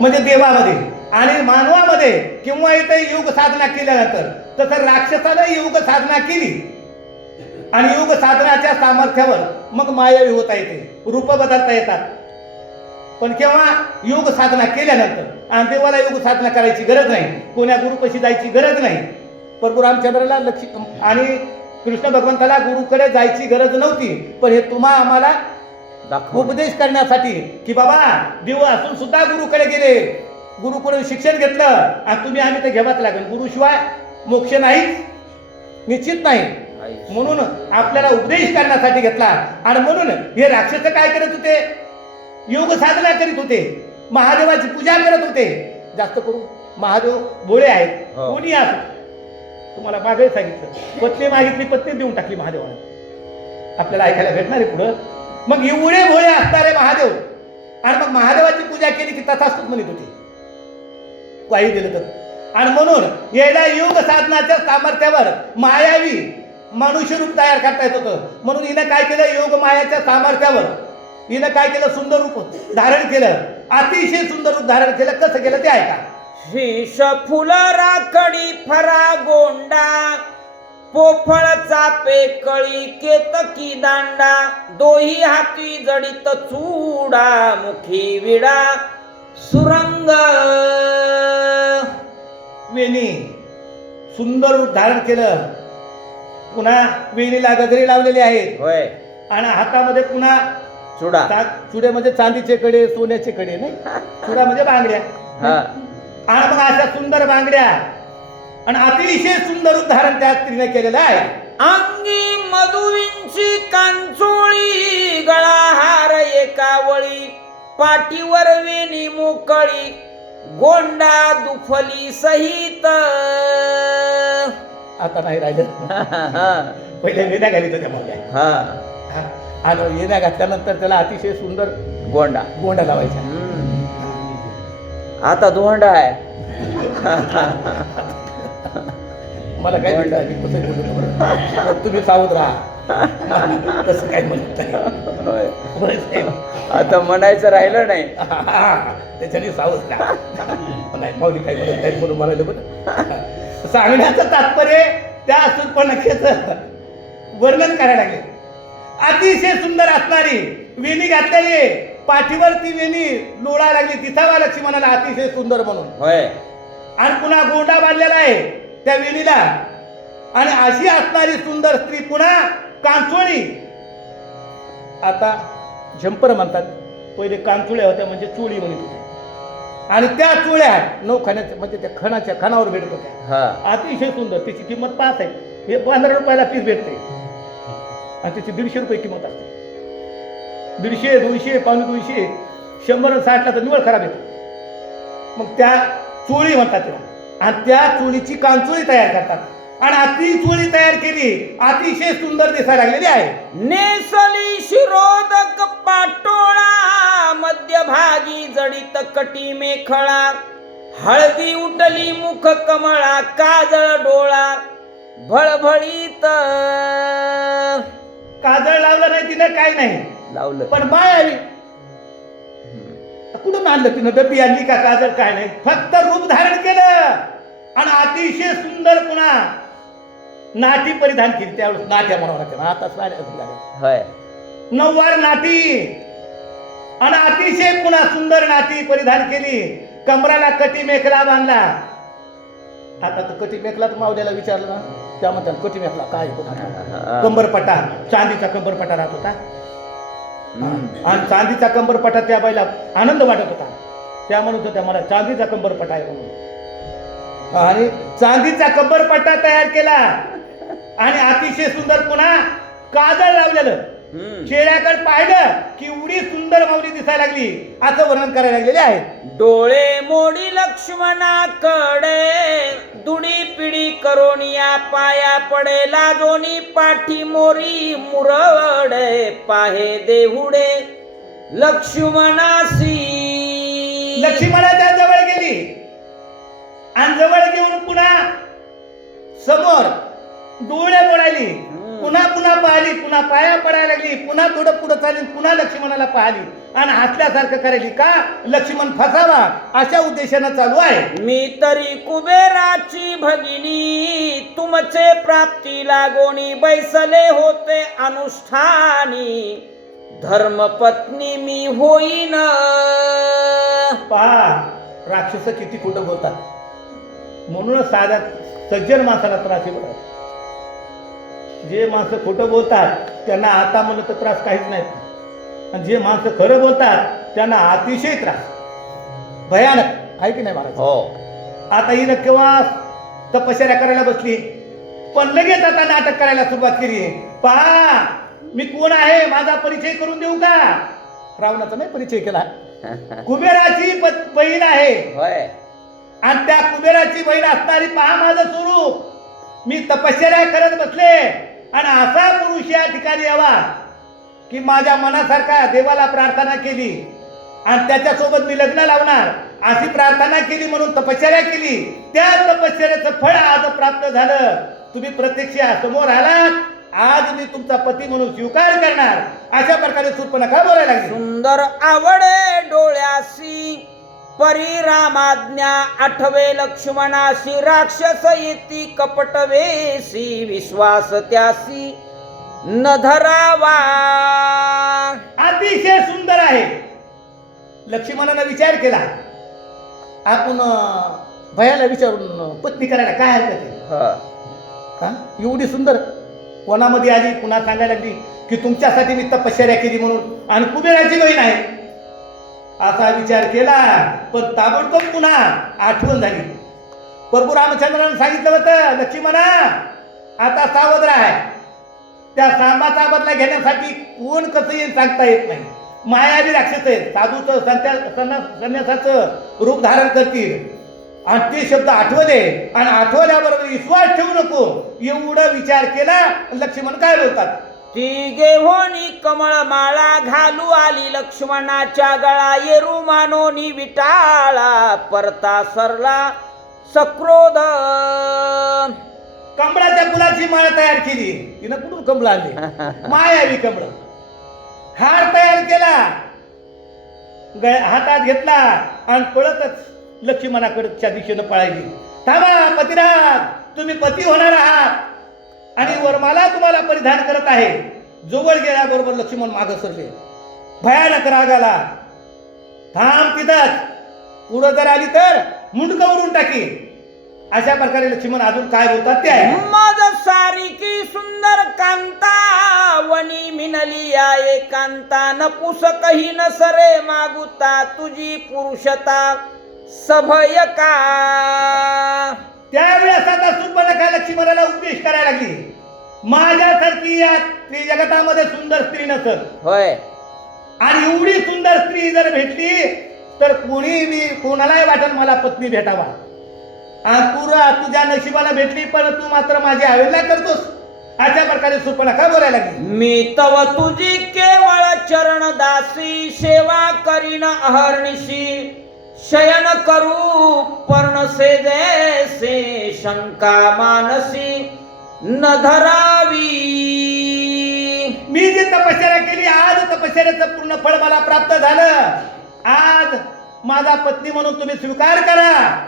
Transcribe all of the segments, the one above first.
म्हणजे देवामध्ये आणि मानवामध्ये किंवा इथे योग साधना केल्यानंतर. तसं राक्षसानं योग साधना केली. आणि योग साधनाच्या सामर्थ्यावर मग मायावी होता येते रूप बदलता येतात. पण केव्हा योग साधना केल्यानंतर आणि देवाला योग साधना करायची गरज नाही कोण्या गुरुपशी जायची गरज नाही. प्रभू रामचंद्राला लक्ष आणि कृष्ण भगवंताला गुरुकडे जायची गरज नव्हती. पण हे तुम्हा आम्हाला उपदेश करण्यासाठी की बाबा देव असून सुद्धा गुरुकडे गेले. गुरुकडून शिक्षण घेतलं आणि तुम्ही आम्ही ते घ्यावाच लागेल. गुरुशिवाय मोक्ष नाहीच निश्चित नाही. म्हणून आपल्याला उपदेश करण्यासाठी घेतला. आणि म्हणून हे राक्षस काय करत होते? योग साधना करीत होते. महादेवाची पूजा करत होते. जास्त करून महादेव भोळे आहेत. हो. कोणी असो. तुम्हाला मागे सांगितलं. पत्नी मागितली पत्नी देऊन टाकली महादेवाने आपल्याला ऐकायला भेटणार आहे पुढं? मग एवढे भोळे असणारे महादेव. आणि मग महादेवाची पूजा केली की तथाच म्हणत होती. काही दिलं तर. आणि म्हणून याला योग साधनाच्या सामर्थ्यावर मायावी मनुष्य रूप तयार करता येत होतं. म्हणून हिनं काय केलं? योग मायाच्या सामर्थ्यावर. हिनं काय केलं? सुंदर रूप धारण केलं. अतिशय सुंदर रूप धारण केलं. कसं केलं ते ऐका. शीश फुल राखणी फरा गोंडा. पोफळ चापे कळी केतकी दांडा दोही हाती जडित चूडा मुखी विडा सुरंग. वेणी सुंदर रूप धारण केलं. पुन्हा वेणीला गजरे लावलेले आहेत. होय. आणि हातामध्ये पुन्हा चुडा. चा- चुडे म्हणजे चांदीचे कडे सोन्याचे कडे नाही? चुडा म्हणजे बांगड्या. हा. आणि मग अशा सुंदर बांगड्या. आणि अतिशय सुंदर धारण त्या स्त्रीने केलेलं आहे. अंगी मधुविंची कांचोळी गळा हार एकावळी पाठीवर वेणी मोकळी गोंडा दुफली सहित. आता नाही राहिलं. पहिले वेण्या घालीत होत्या मग हा. आणि येण्या घातल्यानंतर त्याला अतिशय सुंदर गोंडा. गोंडा लावायचा. आता दोंडा आहे. मला काय गोंडा. म्हणता मी कसं बोलतो तुम्ही सावध राहा. तसं काय म्हणत नाही. आता म्हणायचं राहिलं नाही. त्याच्याने सावध राहा. नाही माऊली काय म्हणत नाही म्हणून म्हणाले बरं. सांगण्याचं तात्पर्य त्या सुर्पणखेचं वर्णन करायला लागले. अतिशय सुंदर असणारी वेणी घातलेली पाठीवर ती वेणी लोळा लागली. दिसावा लक्ष्मणाला अतिशय सुंदर म्हणून. होय. आणि पुन्हा गोंडा बांधलेला आहे. त्या वेणीला आणि अशी असणारी सुंदर स्त्री पुन्हा कांचोळी. आता झंपर म्हणतात. पहिले कांचोळ्या होत्या म्हणजे चोळी म्हणत होते. आणि त्या चोळ्या नऊ खाण्याच्या म्हणजे त्या खणाच्या खणावर भेटत होत्या. हा. अतिशय सुंदर. तिची किंमत पाच आहे. हे पंधरा रुपयाला पीस भेटते. आणि तिची दीडशे रुपये किंमत असते. दीडशे दोनशे पावणे दोनशे शंभर साठला तर निवड खराब येतो. मग त्या चोळी म्हणतात तिला आणि त्या चोळीची कांचोळी तयार करतात. आणि अति चोळी तयार केली अतिशय सुंदर दिसायला लागलेली आहे. नेसली शिरोदक पाटोळा मध्यभागी जडित कटी मेखळा हळदी उठली मुख कमळा काजळ डोळा भळभळीत. काजळ लावलं नाही तिनं काय नाही. लावलं. पण माय आली कुठून आणलं? तिनं डबी आणली का काजळ? काय नाही. फक्त रूप धारण केलं. आणि अतिशय सुंदर पुन्हा नाटी परिधान केली. त्यावेळेस नाट्या लागतं आता. होय. नऊवार नाटी आणि अतिशय पुन्हा सुंदर नाटी परिधान केली. कमराला कटी मेखला बांधला. आता तर कटी मेखला तर मावल्याला विचारलं ना. त्या म्हणतात कटी मेखला काय. कंबरपटा. चांदीचा कंबरपटा राहत होता. आणि चांदीचा कंबरपटा त्या बाईला आनंद वाटत होता. त्या म्हणत होत्या मला चांदीचा कंबरपटा आहे म्हणून. आणि चांदीचा कंबरपट्टा तयार केला. आणि अतिशय सुंदर पुन्हा काजळ लावलेलं. चेहऱ्याकडे पाहिलं की एवढी सुंदर माऊली दिसायला लागली. असं वर्णन करायला लागलेले आहे. डोळे मोडी लक्ष्मणाकडे दुडी पिडी करोनिया पाया पडे लाजोनी पाठी मोरी मुरवडे पाहे देहुडे लक्ष्मणासी. लक्ष्मणाच्या जवळ गेली. आणि जवळ घेऊन पुन्हा समोर डोळे बोलायली पुन्हा पुन्हा पाहिली पुन्हा पाया पडायला लागली पुन्हा थोडं पुढं चालली पुन्हा लक्ष्मणाला पाहिली आणि हसल्यासारखं करायली का लक्ष्मण फसावा? अशा उद्देशानं चालू आहे. मी तरी कुबेराची भगिनी तुमचे प्राप्ती लागोनी बैसले होते अनुष्ठानी. धर्मपत्नी मी होईन. पहा राक्षस किती खोटं बोलतात. म्हणूनच साध्या सज्जन माणसाला त्रास बघा जे माणसं खोटं बोलतात त्यांना आता म्हणलं तर त्रास काहीच नाही. आणि जे माणसं खरं बोलतात त्यांना अतिशय त्रास. भयानक. आहे की नाही महाराज? हो. आता हिनं केव्हा तपश्चर्या करायला बसली. पण लगेच आता नाटक करायला सुरुवात केली. पहा मी कोण आहे? माझा परिचय करून देऊ का? रावणाचा नाही परिचय केला. कुबेराची बहीण आहे. आणि त्या कुबेराची बहीण असणारी पहा माझं स्वरूप. मी तपश्चर्या करत बसले आणि असा पुरुष या ठिकाणी यावा की माझ्या मनासारखा देवाला प्रार्थना केली आणि त्याच्यासोबत मी लग्न लावणार अशी प्रार्थना केली म्हणून तपश्चर्या केली. त्या तपश्चर्याचं फळ आज प्राप्त झालं. तुम्ही प्रत्यक्ष समोर आलात. आज मी तुमचा पती म्हणून स्वीकार करणार. अशा प्रकारे सुरपणखा बोलायला लागली. सुंदर आवडे डोळ्यासी परिरामाज्ञा आठवे लक्ष्मणाशी राक्षस येती कपटवेसी विश्वास त्यासी न धरावा अतिशय सुंदर आहे. लक्ष्मणानं विचार केला. आपण भयाला विचारून पत्नी करायला काय हरकत आहे? ह. का? एवढी सुंदर. कोणामध्ये आली पुन्हा सांगायला लागली की तुमच्यासाठी मी तपश्चर्या केली म्हणून. आणि कुबेराची बहीण आहे. असा विचार केला पण ताबडतोब पुन्हा आठवण झाली. प्रभू रामचंद्रानं सांगितलं होतं लक्ष्मणा आता सावध राहाय त्या सामाचा बदला घेण्यासाठी कोण कसं येईल सांगता येत नाही. मायावी राक्षस आहेत. साधूचं संत्या संन्यासाचं रूप धारण करतील. आणि ते शब्द आठवले आणि आठवल्याबरोबर विश्वास ठेवू नको. एवढं विचार केला लक्ष्मण काय बोलतात? ती गेहोनी कमळ माळा घालू आली लक्ष्मणाच्या गळा. येरू मानोनी विटाळा परता सरला सक्रोध. कमळाच्या फुलाची माळ तयार केली. तिनं कुठून कमळ आणली? मायावी कमळ. हार तयार केला. हातात घेतला आणि पळतच लक्ष्मणाकडच्या दिशेनं पळायली थांबा पतिराज. तुम्ही पती होणार आहात. आणि वरमाला तुम्हाला परिधान करत आहे. जवळ गेल्याबरोबर लक्ष्मण माग सरले भयानक राग आला. थांब तिथंच. पुढं जर आली तर मुंडक उडून टाकी अशा प्रकारे लक्ष्मण अजून काय बोलतात ते आहे मज सारिकी सुंदर कांता वनी मिनली आहे कांता. न पुसकही न सरे मागुता तुझी पुरुषता सभय का? त्यावेळेस आता सुपर्णखा लक्ष्मणाला उपदेश करायला लागली. माझ्यासारखी या स्त्री जगतामध्ये सुंदर स्त्री नसत होय. आणि एवढी सुंदर स्त्री जर भेटली तर कोणी बी कोणालाही वाटेल मला पत्नी भेटावा. आणि तू रा- तुझ्या नशिबाला भेटली पण तू मात्र माझी अवेळा करतोस. अशा प्रकारे सुपर्णखा बोलायला लागली? मी तव तुझी केवळ चरण दासी सेवा करीन अहर्निशी. शयन करू पर्णसे जैसे शंका मानसी न धरावी। मी जी तपश्चर्या केली आज तपश्चर्याचं पूर्ण फळ मला प्राप्त झालं. आज माझा पत्नी म्हणून तुम्ही स्वीकार करा.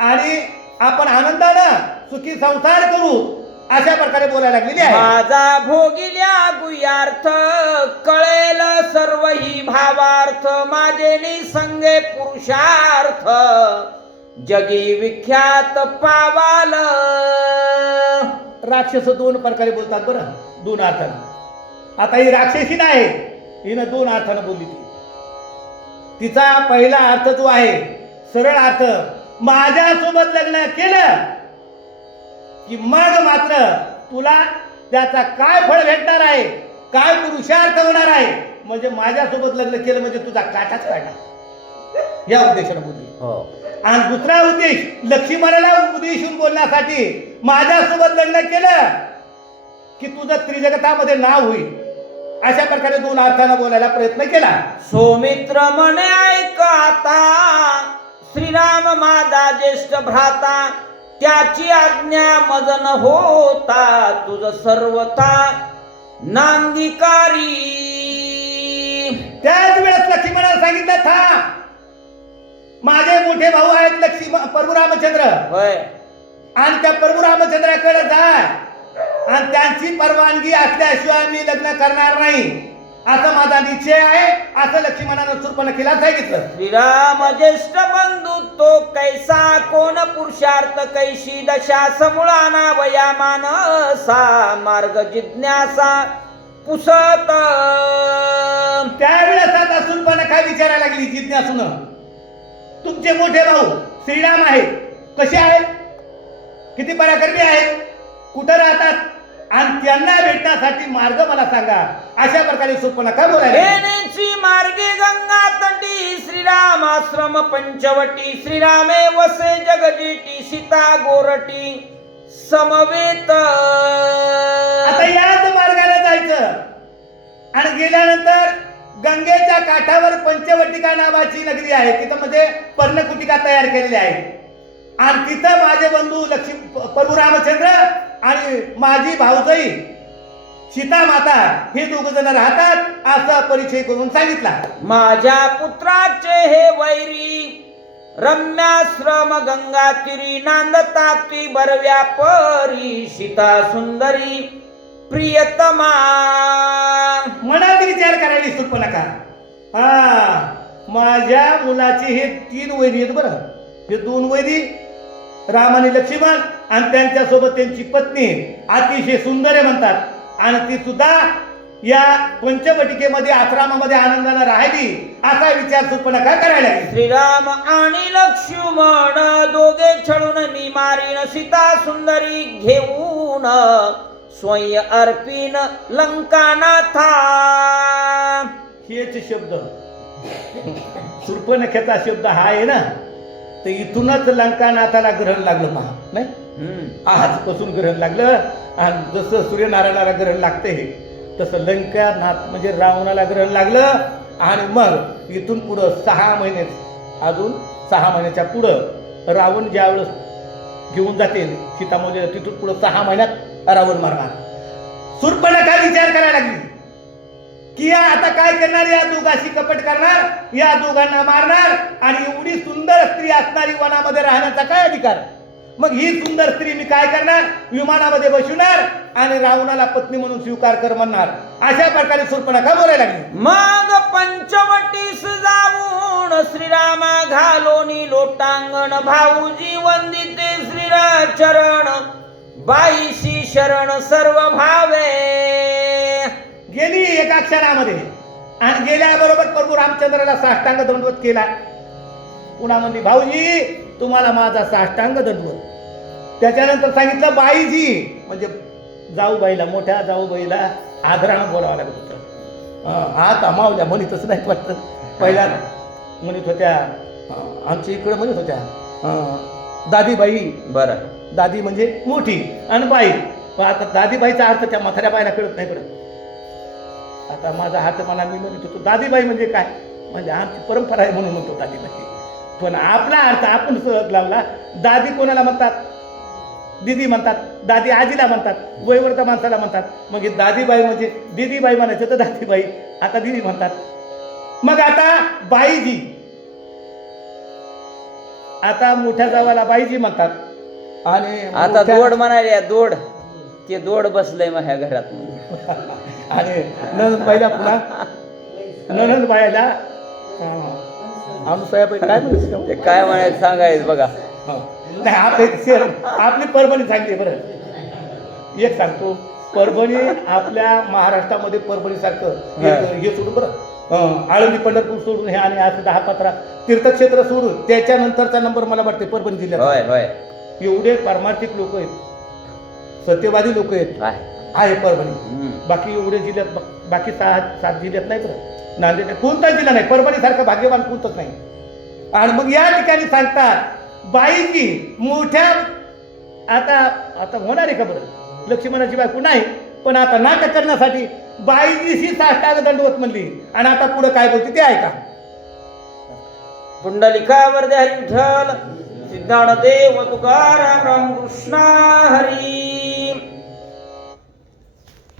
आणि आपण आनंदानं सुखी संसार करू. अशा प्रकारे बोलायला लागलेली आहे. माझा भोगिल्या गुयार्थ कळेल सर्व ही भावार्थ माझे निसंगे पुरुषार्थ. जगी विख्यात पावाल. राक्षस दोन प्रकारे बोलतात बरं दोन अर्थानं. आता ही राक्षसी नाही हिनं दोन अर्थानं बोलली ती. तिचा पहिला अर्थ जो आहे सरळ अर्थ माझ्यासोबत लग्न केलं की मग मात्र तुला त्याचा काय फळ भेटणार आहे? काय पुरुषार्थ होणार आहे? म्हणजे माझ्यासोबत लग्न केलं म्हणजे तुझा काटाच काढणार. या उद्देशानं बोलली हो. आणि दुसरा उद्देश लक्ष्मणाला उद्देशून बोलण्यासाठी माझ्यासोबत लग्न केलं की तुझं त्रिजगतामध्ये नाव होईल. अशा प्रकारे दोन अर्थानं बोलायला प्रयत्न केला. सौमित्र म्हणे ऐक आता. श्रीराम माझा ज्येष्ठ भ्राता. त्याची आज्ञा मज न होता तुझ सर्वथा नांदिकारी. त्याच वेळेस लक्ष्मणाला सांगितलं था माझे मोठे भाऊ आहेत लक्ष्मण प्रभू रामचंद्र होय. आणि त्या प्रभू रामचंद्राकडे जा. आणि त्यांची परवानगी असल्याशिवाय मी लग्न करणार नाही. असं माझा निश्चय आहे असं लक्ष्मणानं सुरपणखीला सांगितलं. श्रीराम ज्येष्ठ बंधू तो कैसा कोण पुरुषार्थ कैशी दशा समूळा नावया मानसा मार्ग जिज्ञासा पुसत. त्यावेळेस आता सुरपणखा विचारायला लागली जिज्ञासून? तुमचे मोठे भाऊ श्रीराम आहेत. कसे आहेत? किती पराक्रमी आहेत? कुठं राहतात? आणि त्यांना भेटण्यासाठी मार्ग मला सांगा. अशा प्रकारे बोलायला. लागली. येण्याची मार्गे गंगा तटी श्रीराम आश्रम पंचवटी श्रीरामे वसे जगजिटी सीता गोरटी समवेत. आता याच मार्गाने जायचं. आणि गेल्यानंतर गंगेच्या काठावर पंचवटिका नावाची नगरी आहे. तिथं म्हणजे पर्णकुटिका तयार केलेली आहे. आणि तिथं माझे बंधू लक्ष्मी प्रभू रामचंद्र आणि माझी भाऊजाई सीता माता हे दोघ जण राहतात असा परिचय करून सांगितला. माझ्या पुत्राचे हे वैरी रम्याश्रम गंगा तिरी नांदता ती बरव्या परी सीता सुंदरी प्रियतमा. मनात विचार करायला सुटप नका. हा माझ्या मुलाचे हे तीन वैरी आहेत बरं. हे दोन वैरी राम आणि लक्ष्मण आणि त्यांच्यासोबत त्यांची पत्नी अतिशय सुंदर आहे म्हणतात. आणि ती सुद्धा या पंचवटिकेमध्ये आश्रमामध्ये आनंदाने राहिली असा विचार सुटपणा करायला? लागली श्रीराम आणि लक्ष्मण दोघे छळून मी मारीन सीता सुंदरी घेऊन स्वय अर्पिन लंकानाथा. हेच शब्द. सुर्पनख्याचा शब्द हा आहे ना. तर इथूनच लंकानाथाला ग्रहण लागलं महा नाही. आजपासून ग्रहण लागलं आणि जसं सूर्यनारायणाला ग्रहण लागते तसं लंकानाथ म्हणजे रावणाला ग्रहण लागलं आणि मग इथून पुढं सहा महिने अजून सहा महिन्याच्या पुढं रावण ज्यावेळेस घेऊन जाते सीतामोलीला तिथून पुढं सहा महिन्यात रावण मारणार. सुरपणा काय विचार करायला लागली? की या आता काय करणार? या दोघाशी कपट करणार या दोघांना मारणार आणि एवढी सुंदर स्त्री असणारी वनामध्ये राहण्याचा काय अधिकार? मग ही सुंदर स्त्री मी काय करणार? विमानामध्ये बसवणार आणि रावणाला पत्नी म्हणून स्वीकार कर म्हणणार. अशा प्रकारे सुरपणा का बोलायला लागली? मग पंचवटीस जाऊन श्रीरामा घालोनी लोटांगण भाऊजी वंदिते श्रीरा चरण बाईशी शरण सर्व भावे. गेली एका क्षणामध्ये. आणि गेल्याबरोबर प्रभू रामचंद्राला साष्टांग दंडवत केला. पुन्हा म्हणली भाऊजी तुम्हाला माझा साष्टांग दंडवत. त्याच्यानंतर सांगितलं बाईजी म्हणजे जाऊबाईला मोठ्या जाऊबाईला आदरानं बोलावं लागत होतं. हात अमावल्या म्हणतच नाहीत वाटतं. पहिल्या म्हणत होत्या आमच्या इकडं म्हणत होत्या दादीबाई. बर. दादी म्हणजे मोठी आणि बाई. आता दादीबाईचा अर्थ त्या म्हाताऱ्या बाईला कळत नाही कळत आता माझा हात मला मी म्हणत होतो दादीबाई म्हणजे काय? म्हणजे आमची परंपरा आहे म्हणून म्हणतो दादीबाई. पण आपला अर्थ आपण सहज लावला दादी कोणाला म्हणतात? दिदी म्हणतात दादी आजीला म्हणतात वयवर्ध माणसाला म्हणतात. मग हे दादीबाई म्हणजे दिदीबाई म्हणायचं तर दादीबाई आता दिदी म्हणतात. मग आता बाईजी. आता मोठ्या जावाला बाईजी म्हणतात. आणि आता दोड म्हणाले दोड. ते दोड बसलंय माझ्या घरात. आणि नंद बाईला पुन्हा ननंद बाईला अनुसयाबाई काय म्हणते ते काय म्हणायचं सांगायचं बघा. नाही आपले परभणी सांगते बरं. एक सांगतो परभणी आपल्या महाराष्ट्रामध्ये परभणी सारखं हा. सोडून बरं. आळंदी पंढरपूर सोडून हे आणि असं दहा पंधरा तीर्थक्षेत्र सोडून त्याच्यानंतरचा नंबर मला वाटते परभणी जिल्ह्यात होय होय. एवढे पारमार्थिक लोक आहेत. सत्यवादी लोक आहेत. आहे. परभणी. बाकी एवढे जिल्ह्यात बा- बाकी सहा सात जिल्ह्यात नाही बरं नांदेड कोणता जिल्हा नाही. परभणीसारखा भाग्यवान कोणतंच नाही. आणि मग या ठिकाणी सांगतात बाईची मोठ्या आता आता होणार आहे का बरं? लक्ष्मणाची बायको नाही पण आता नाटक करण्यासाठी बाईजीशी साष्टाग दंडवत म्हणली. आणि आता पुढं काय बोलते ते ऐका. पुंडलिकावर हरी विठ्ठल सिद्धार्थ देव तुकाराम रामकृष्ण हरी.